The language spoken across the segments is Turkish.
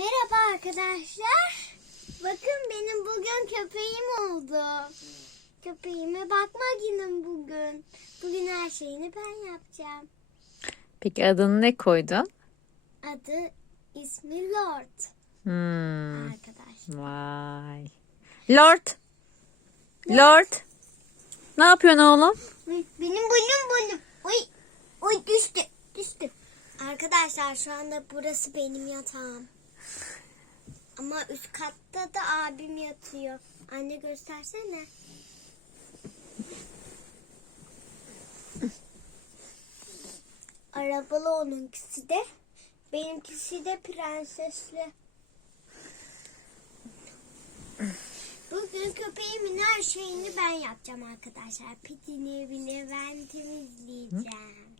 Merhaba arkadaşlar. Bakın benim bugün köpeğim oldu. Köpeğime bakma günüm bugün. Bugün her şeyini ben yapacağım. Peki adını ne koydun? Adı ismi Lord Hmm. arkadaşlar. Vay. Lord. Lord. Ne yapıyorsun oğlum? Benim boynum boynum. Uy, uy düştü düştü. Arkadaşlar şu anda burası benim yatağım. Ama üst katta da abim yatıyor. Anne göstersene. Arabalı onunkisi de. Benimkisi de prensesli. Bugün köpeğimin her şeyini ben yapacağım arkadaşlar. Pitini bile ben temizleyeceğim.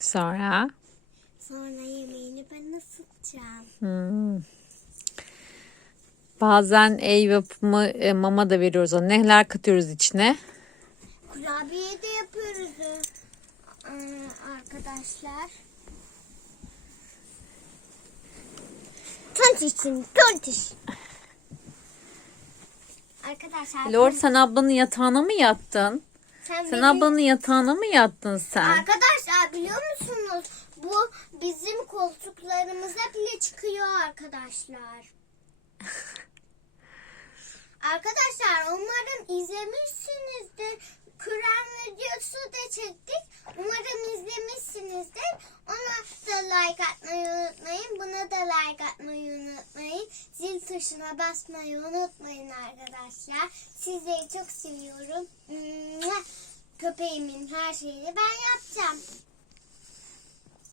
Sonra. Sonra yemeğini ben ısıtacağım. Hmm. Bazen ev yapımı e, mama da veriyoruz ona. Neler katıyoruz içine? Kurabiye de yapıyoruz ee, arkadaşlar. Tontişim, tontiş. Arkadaşlar. Lord sen ablanın yatağına mı yattın? sen Sen benim- ablanın yatağına mı yattın sen? Arkadaşlar biliyor musunuz? Bu bizim koltuklarımıza bile çıkıyor arkadaşlar. Arkadaşlar umarım izlemişsinizdir. Kur'an videosu da çektik. Umarım izlemişsinizdir. Ona da like atmayı unutmayın. Buna da like atmayı unutmayın. Zil tuşuna basmayı unutmayın arkadaşlar. Sizleri çok seviyorum. Köpeğimin her şeyini ben yapacağım.